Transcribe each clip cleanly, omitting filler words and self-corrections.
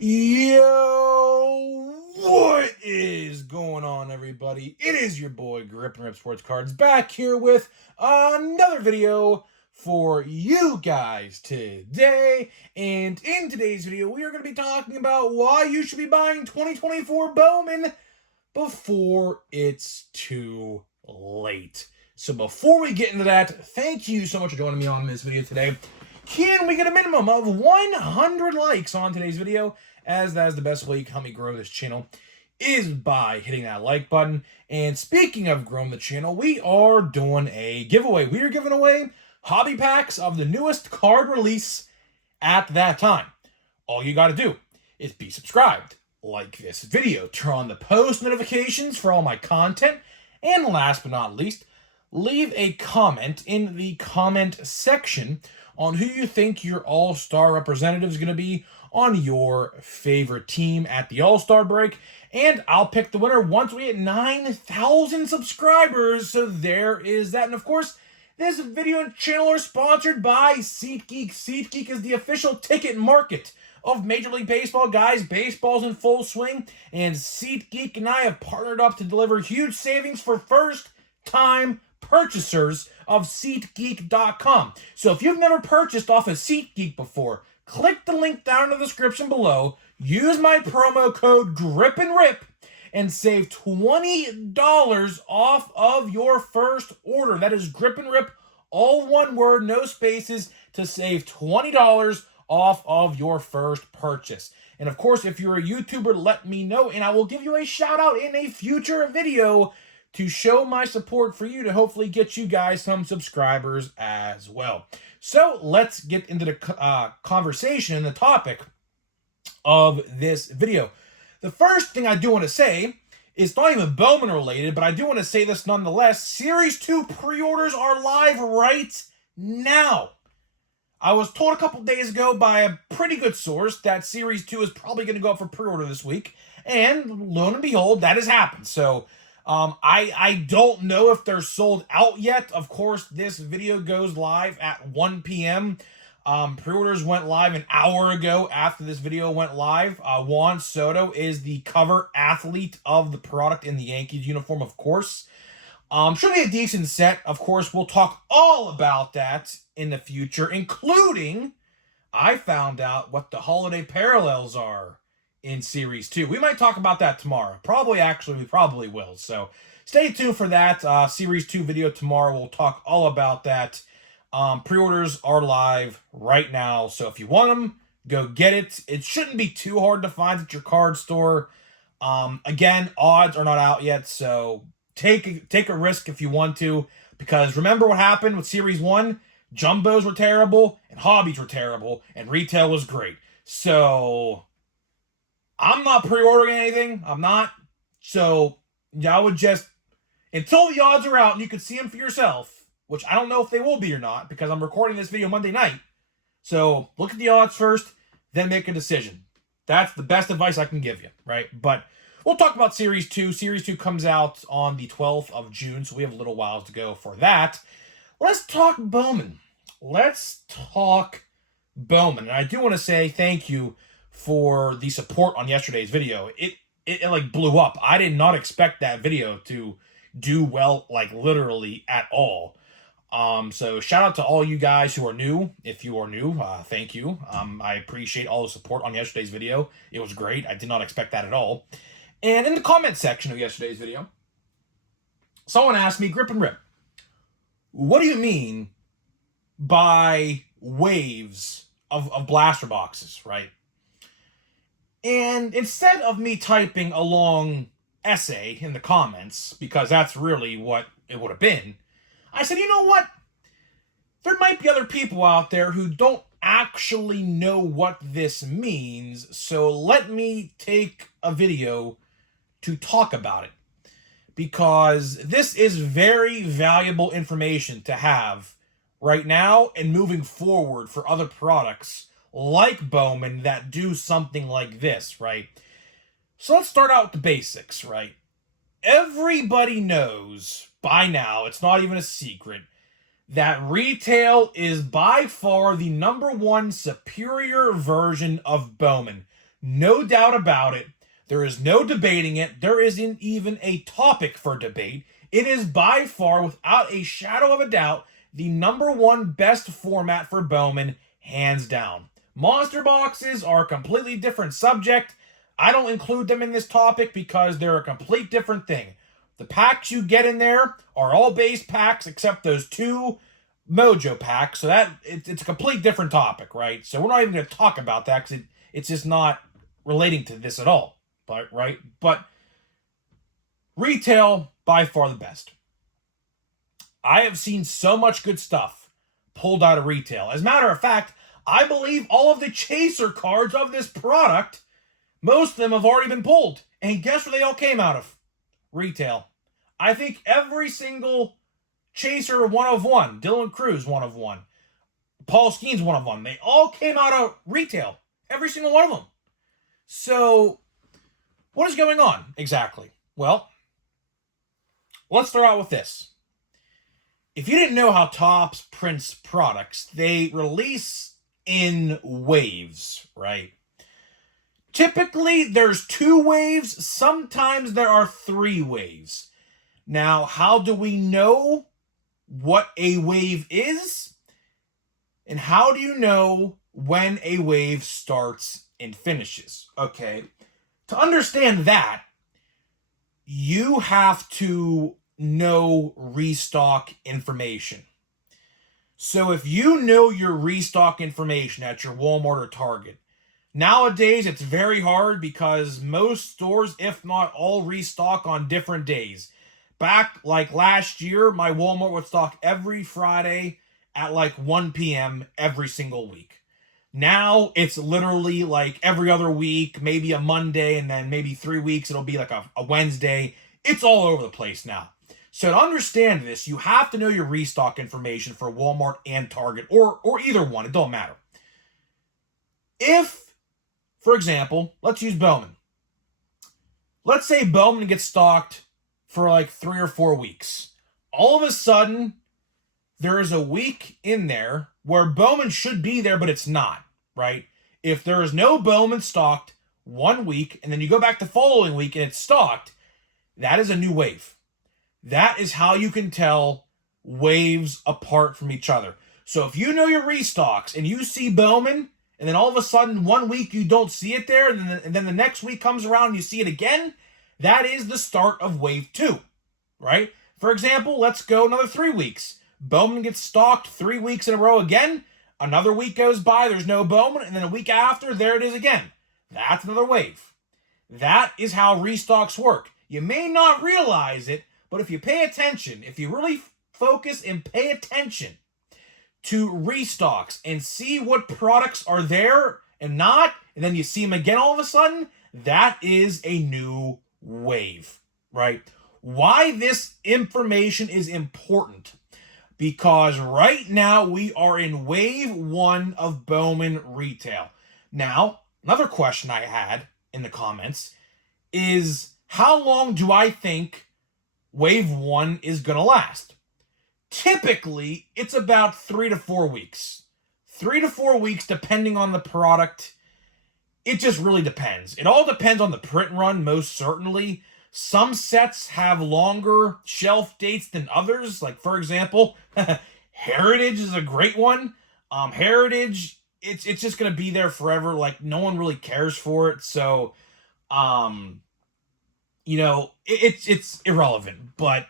Yo, what is going on, everybody? It is your boy Grip and Rip Sports Cards back here with another video for you guys today. And in today's video, we are going to be talking about why you should be buying 2024 Bowman before it's too late. So before we get into that, thank you so much for joining me on this video today. Can we get a minimum of 100 likes on today's video, as that is the best way you can help me grow this channel, is by hitting that like button. And speaking of growing the channel, we are doing a giveaway. We are giving away hobby packs of the newest card release at that time. All you got to do is be subscribed, like this video, turn on the post notifications for all my content, and last but not least, leave a comment in the comment section on who you think your all-star representative is going to be on your favorite team at the all-star break. And I'll pick the winner once we hit 9,000 subscribers. So there is that. And of course, this video and channel are sponsored by SeatGeek. SeatGeek is the official ticket market of Major League Baseball. Guys, baseball's in full swing, and SeatGeek and I have partnered up to deliver huge savings for first-time purchasers of SeatGeek.com. So if you've never purchased off of SeatGeek before, click the link down in the description below, use my promo code GRIPANDRIP, and save $20 off of your first order. That is Grip and Rip, all one word, no spaces, to save $20 off of your first purchase. And of course, if you're a YouTuber, let me know, and I will give you a shout out in a future video to show my support for you, to hopefully get you guys some subscribers as well. So let's get into the conversation and the topic of this video. The first thing I do want to say is not even Bowman related, but I do want to say this nonetheless. Series 2 pre-orders are live right now. I was told a couple days ago by a pretty good source that Series 2 is probably going to go up for pre-order this week, and lo and behold, that has happened. So I don't know if they're sold out yet. Of course, this video goes live at 1 p.m. Pre-orders went live an hour ago after this video went live. Juan Soto is the cover athlete of the product in the Yankees uniform, of course. Should be a decent set. Of course, we'll talk all about that in the future, including I found out what the holiday parallels are in Series 2. We might talk about that tomorrow. We probably will. So stay tuned for that. Series 2 video tomorrow. We'll talk all about that. Pre-orders are live right now. So if you want them, go get it. It shouldn't be too hard to find at your card store. Again, odds are not out yet. So take a risk if you want to. Because remember what happened with Series 1? Jumbos were terrible, and hobbies were terrible, and retail was great. So I'm not pre-ordering anything. I'm not. So I would just, until the odds are out and you can see them for yourself, which I don't know if they will be or not, because I'm recording this video Monday night. So look at the odds first, then make a decision. That's the best advice I can give you, right? But we'll talk about Series 2. Series 2 comes out on the 12th of June, so we have a little while to go for that. Let's talk Bowman. Let's talk Bowman. And I do want to say thank you for the support on yesterday's video. It like blew up. I did not expect that video to do well, like literally at all. So shout out to all you guys who are new. If you are new, thank you. I appreciate all the support on yesterday's video. It was great. I did not expect that at all. And in the comment section of yesterday's video, someone asked me, Grip and Rip, what do you mean by waves of blaster boxes, right? And instead of me typing a long essay in the comments, because that's really what it would have been, I said, you know what? There might be other people out there who don't actually know what this means, so let me take a video to talk about it. Because this is very valuable information to have right now and moving forward for other products like Bowman that do something like this, right? So let's start out with the basics, right? Everybody knows by now, it's not even a secret, that retail is by far the #1 superior version of Bowman. No doubt about it. There is no debating it. There isn't even a topic for debate. It is by far, without a shadow of a doubt, the #1 best format for Bowman, hands down. Monster boxes are a completely different subject. I don't include them in this topic because they're a complete different thing. The packs you get in there are all base packs except those 2 Mojo packs, so that it's a complete different topic, right? So we're not even going to talk about that because it's just not relating to this at all, but right? But retail, by far the best. I have seen so much good stuff pulled out of retail. As a matter of fact, I believe all of the chaser cards of this product, most of them have already been pulled. And guess where they all came out of? Retail. I think every single chaser 1/1, Dylan Cruz 1/1, Paul Skeen's 1/1, they all came out of retail. Every single one of them. So, what is going on exactly? Well, let's start out with this. If you didn't know how Topps prints products, they release in waves, right? Typically, there's 2 waves. Sometimes there are 3 waves. Now, how do we know what a wave is? And how do you know when a wave starts and finishes? Okay, to understand that, you have to know restock information. So if you know your restock information at your Walmart or Target, nowadays it's very hard because most stores, if not all, restock on different days. Back like last year, my Walmart would stock every Friday at like 1 p.m. every single week. Now it's literally like every other week, maybe a Monday, and then maybe 3 weeks it'll be like a Wednesday. It's all over the place now. So to understand this, you have to know your restock information for Walmart and Target, or either one. It don't matter. If, for example, let's use Bowman. Let's say Bowman gets stocked for like 3 or 4 weeks. All of a sudden, there is a week in there where Bowman should be there, but it's not, right? If there is no Bowman stocked 1 week, and then you go back the following week and it's stocked, that is a new wave. That is how you can tell waves apart from each other. So if you know your restocks and you see Bowman, and then all of a sudden 1 week you don't see it there, and then the next week comes around and you see it again, that is the start of wave 2, right? For example, let's go another 3 weeks. Bowman gets stocked 3 weeks in a row again. Another week goes by, there's no Bowman, and then a week after, there it is again. That's another wave. That is how restocks work. You may not realize it, but if you pay attention, if you really focus and pay attention to restocks and see what products are there and not, and then you see them again all of a sudden, that is a new wave, right? Why this information is important? Because right now we are in wave 1 of Bowman retail. Now, another question I had in the comments is, how long do I think wave 1 is going to last? Typically, it's about 3 to 4 weeks. 3 to 4 weeks, depending on the product. It just really depends. It all depends on the print run, most certainly. Some sets have longer shelf dates than others. Like, for example, Heritage is a great one. Heritage, it's just going to be there forever. Like, no one really cares for it. So, it's irrelevant. But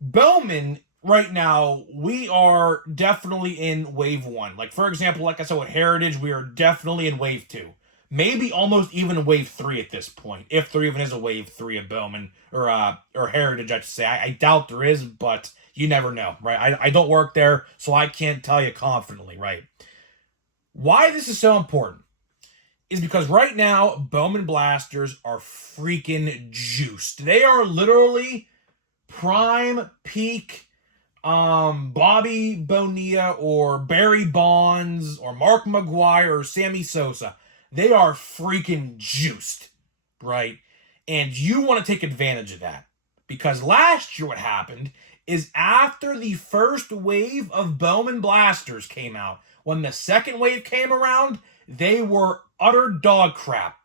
Bowman, right now, we are definitely in wave 1. Like, for example, like I said with Heritage, we are definitely in wave 2. Maybe almost even wave 3 at this point, if there even is a wave 3 of Bowman, or Heritage, I should say. I doubt there is, but you never know, right? I don't work there, so I can't tell you confidently, right? Why this is so important is because right now, Bowman Blasters are freaking juiced. They are literally prime, peak, Bobby Bonilla, or Barry Bonds, or Mark McGwire, or Sammy Sosa. They are freaking juiced, right? And you want to take advantage of that. Because last year what happened is after the first wave of Bowman Blasters came out, when the second wave came around, they were utter dog crap.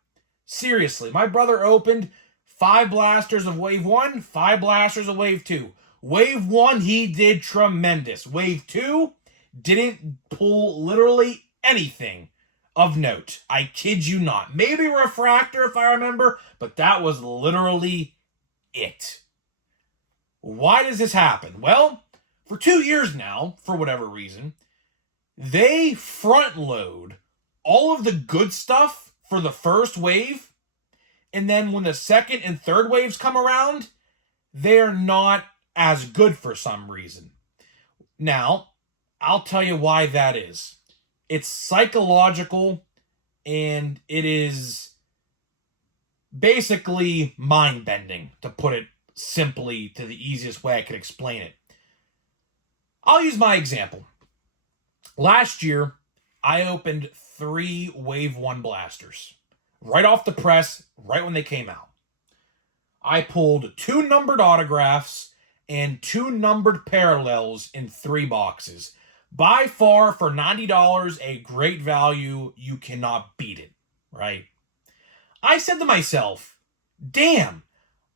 Seriously, my brother opened 5 blasters of Wave 1, 5 blasters of Wave 2. Wave 1, he did tremendous. Wave 2, didn't pull literally anything of note. I kid you not. Maybe Refractor if I remember, but that was literally it. Why does this happen? Well, for 2 years now, for whatever reason, they front load all of the good stuff for the first wave, and then when the second and third waves come around, they're not as good for some reason. Now, I'll tell you why that is. It's psychological, and it is basically mind-bending, to put it simply to the easiest way I could explain it. I'll use my example. Last year, I opened 3 Wave 1 blasters. Right off the press, right when they came out. I pulled 2 numbered autographs and 2 numbered parallels in 3 boxes. By far, for $90, a great value. You cannot beat it, right? I said to myself, damn,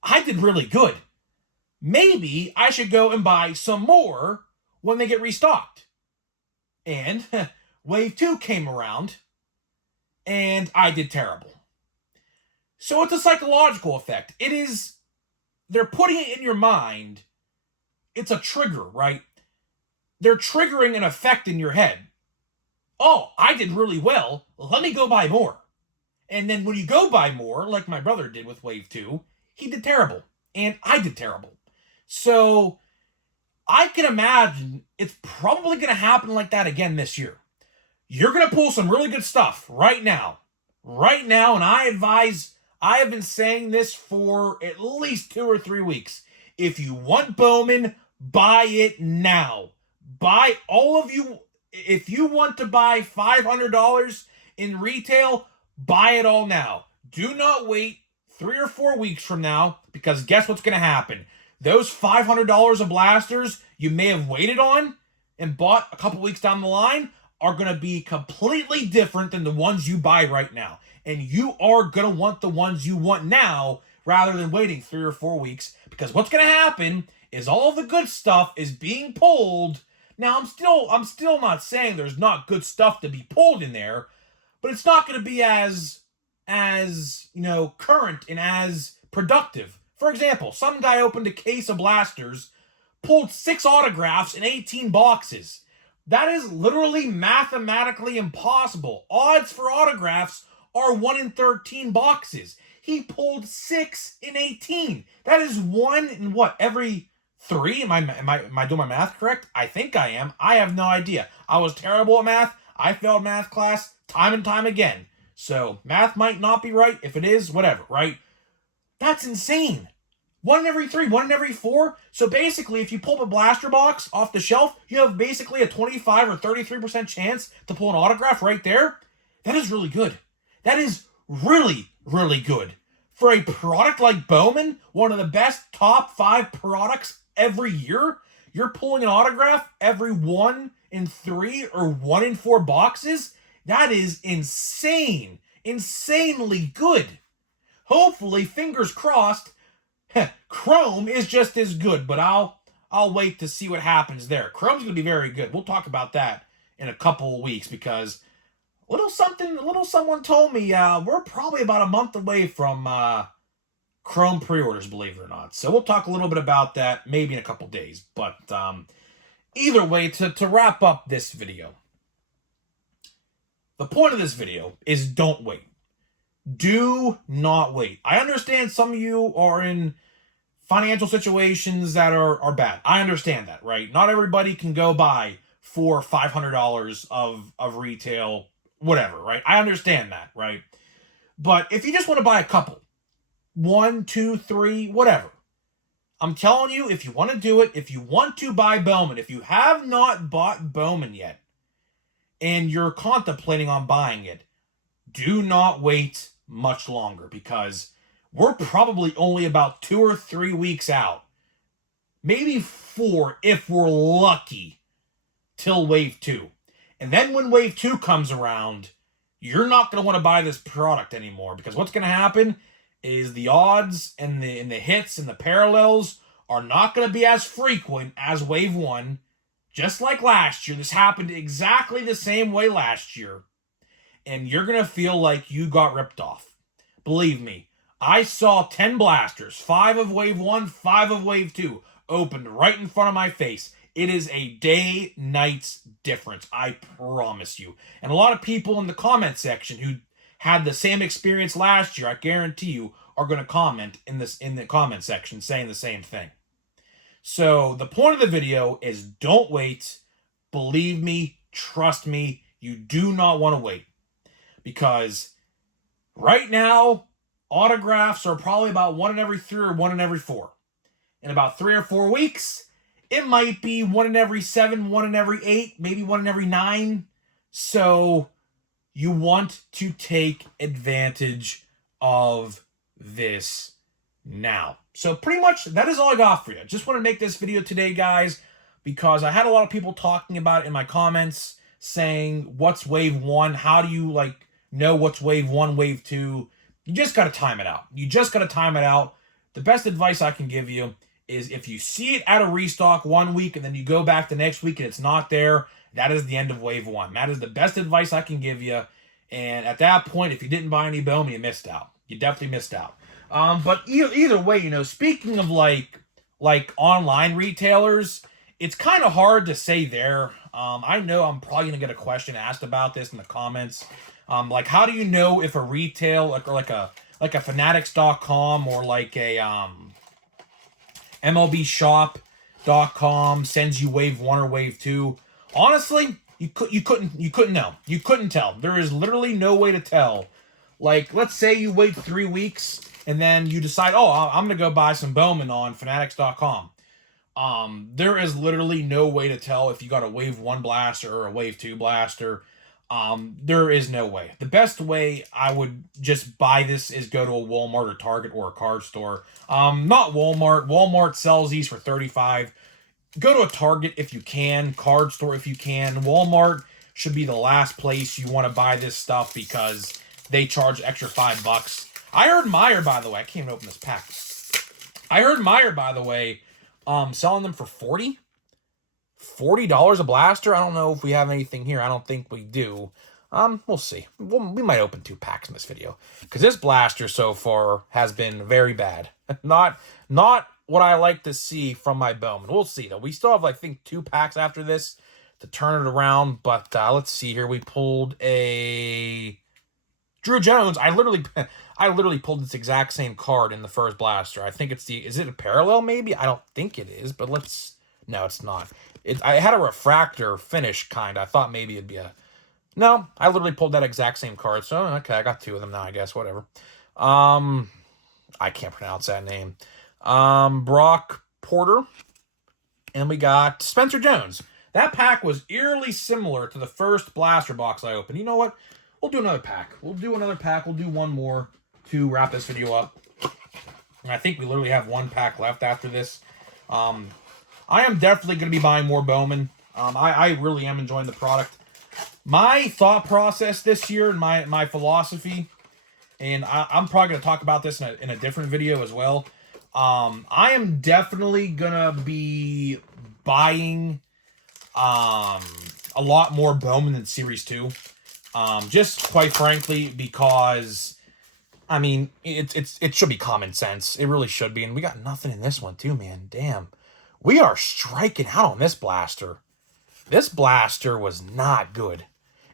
I did really good. Maybe I should go and buy some more when they get restocked. And Wave 2 came around, and I did terrible. So it's a psychological effect. They're putting it in your mind. It's a trigger, right? They're triggering an effect in your head. Oh, I did really well. Let me go buy more. And then when you go buy more, like my brother did with Wave 2, he did terrible. And I did terrible. So I can imagine it's probably going to happen like that again this year. You're going to pull some really good stuff right now. Right now, and I have been saying this for at least 2 or 3 weeks. If you want Bowman, buy it now. Buy all of you. If you want to buy $500 in retail, buy it all now. Do not wait 3 or 4 weeks from now, because guess what's going to happen? Those $500 of blasters you may have waited on and bought a couple weeks down the line are going to be completely different than the ones you buy right now. And you are going to want the ones you want now rather than waiting 3 or 4 weeks, because what's going to happen is all the good stuff is being pulled. Now, I'm still not saying there's not good stuff to be pulled in there, but it's not going to be as current and as productive. For example, some guy opened a case of blasters, pulled 6 autographs in 18 boxes. That is literally mathematically impossible. Odds for autographs are 1 in 13 boxes. He pulled 6 in 18. That is 1 in what, every 3? Am I doing my math correct? I think I am. I have no idea. I was terrible at math. I failed math class time and time again. So math might not be right. If it is, whatever, right? That's insane. 1 in every 3, 1 in every 4. So basically, if you pull up a blaster box off the shelf, you have basically a 25 or 33% chance to pull an autograph right there. That is really good. That is really, really good. For a product like Bowman, one of the best top 5 products every year, you're pulling an autograph every 1 in 3 or 1 in 4 boxes. That is insane. Insanely good. Hopefully, fingers crossed, Chrome is just as good, but I'll wait to see what happens there. Chrome's going to be very good. We'll talk about that in a couple of weeks, because little someone told me we're probably about a month away from Chrome pre-orders, believe it or not. So we'll talk a little bit about that maybe in a couple days. But either way, to wrap up this video, the point of this video is don't wait. Do not wait. I understand some of you are in financial situations that are bad. I understand that, right? Not everybody can go buy for $500 of retail, whatever, right? I understand that, right? But if you just want to buy a couple, 1, 2, 3, whatever, I'm telling you, if you want to do it, if you want to buy Bowman, if you have not bought Bowman yet, and you're contemplating on buying it, do not wait much longer, because we're probably only about 2 or 3 weeks out, maybe 4 if we're lucky, till Wave 2. And then when Wave 2 comes around, you're not going to want to buy this product anymore, because what's going to happen is the odds and the hits and the parallels are not going to be as frequent as Wave 1. Just like last year, this happened exactly the same way last year. And you're going to feel like you got ripped off. Believe me, I saw 10 blasters, 5 of Wave 1, 5 of Wave 2, opened right in front of my face. It is a day-night difference, I promise you. And a lot of people in the comment section who had the same experience last year, I guarantee you, are going to comment in the comment section saying the same thing. So the point of the video is don't wait. Believe me, trust me, you do not want to wait. Because right now, autographs are probably about 1 in every 3 or 1 in every 4. In about 3 or 4 weeks, it might be 1 in every 7, 1 in every 8, maybe 1 in every 9. So you want to take advantage of this now. So pretty much that is all I got for you. Just want to make this video today, guys, because I had a lot of people talking about it in my comments, saying, what's Wave 1? How do you, know what's Wave 1, Wave 2? You just got to time it out. You just got to time it out. The best advice I can give you is if you see it at a restock 1 week and then you go back the next week and it's not there, that is the end of Wave 1. That is the best advice I can give you. And at that point, if you didn't buy any Bowman, you missed out. You definitely missed out. But either way, speaking of like online retailers, it's kind of hard to say there. I know I'm probably going to get a question asked about this in the comments. How do you know if a retail, like a Fanatics.com or like a MLBshop.com sends you Wave 1 or Wave 2? Honestly, you couldn't know. You couldn't tell. There is literally no way to tell. Let's say you wait 3 weeks and then you decide, oh, I'm going to go buy some Bowman on Fanatics.com. There is literally no way to tell if you got a Wave 1 blaster or a Wave 2 blaster. There is no way. The best way I would just buy this is go to a Walmart or Target or a card store. Not Walmart. Walmart sells these for $35. Go to a Target if you can, card store if you can. Walmart should be the last place you want to buy this stuff because they charge extra $5. I heard Meyer, by the way, I can't even open this pack. I heard Meyer, by the way, selling them for $40 a blaster. I don't know if we have anything here. I don't think we do. We'll see. We might open 2 packs in this video because this blaster so far has been very bad. Not what I like to see from my Bowman. We'll see though. We still have, I think, 2 packs after this to turn it around. But let's see here. We pulled a Drew Jones. I literally pulled this exact same card in the first blaster. I think it's is it a parallel maybe? I don't think it is, but no, it's not. I had a refractor finish kind. I thought maybe it'd be a, no, I literally pulled that exact same card. So, okay, I got 2 of them now, I guess, whatever. I can't pronounce that name. Brock Porter. And we got Spencer Jones. That pack was eerily similar to the first blaster box I opened. You know what? We'll do another pack. We'll do one more to wrap this video up. And I think we literally have 1 pack left after this. I am definitely going to be buying more Bowman. I really am enjoying the product. My thought process this year and my philosophy, and I'm probably going to talk about this in a different video as well. I am definitely going to be buying a lot more Bowman than Series 2. Just quite frankly, because I mean, it should be common sense. It really should be. And we got nothing in this one too, man. Damn. We are striking out on this blaster. This blaster was not good.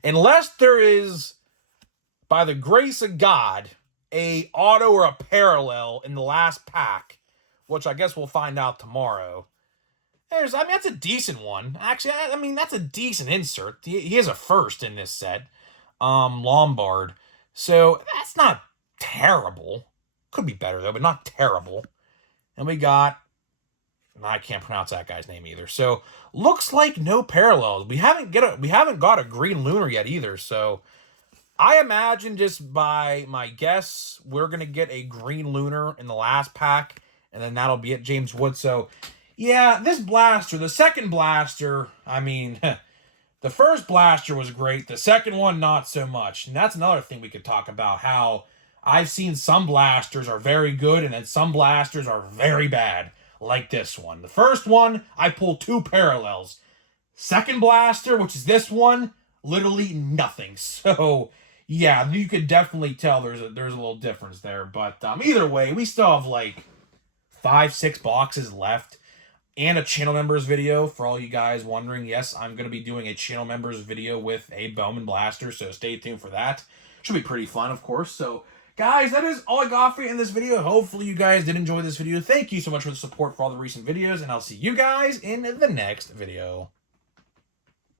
Unless there is, by the grace of God, a auto or a parallel in the last pack, which I guess we'll find out tomorrow. That's a decent one. Actually, that's a decent insert. He has a first in this set. Lombard. So, that's not terrible. Could be better, though, but not terrible. And we got, I can't pronounce that guy's name either. So, looks like no parallels. We haven't got a green lunar yet either. So, I imagine just by my guess, we're going to get a green lunar in the last pack. And then that'll be it, James Wood. So, yeah, this blaster, the second blaster, the The first blaster was great. The second one, not so much. And that's another thing we could talk about, how I've seen some blasters are very good and then some blasters are very bad, like this one. The first one, I pulled 2 parallels. Second blaster, which is this one, literally nothing. So, yeah, you could definitely tell there's a little difference there. But either way, we still have like 5-6 boxes left. And a channel members video for all you guys wondering. Yes, I'm going to be doing a channel members video with a Bowman Blaster, so stay tuned for that. Should be pretty fun, of course. So, guys, that is all I got for you in this video. Hopefully you guys did enjoy this video. Thank you so much for the support for all the recent videos, and I'll see you guys in the next video.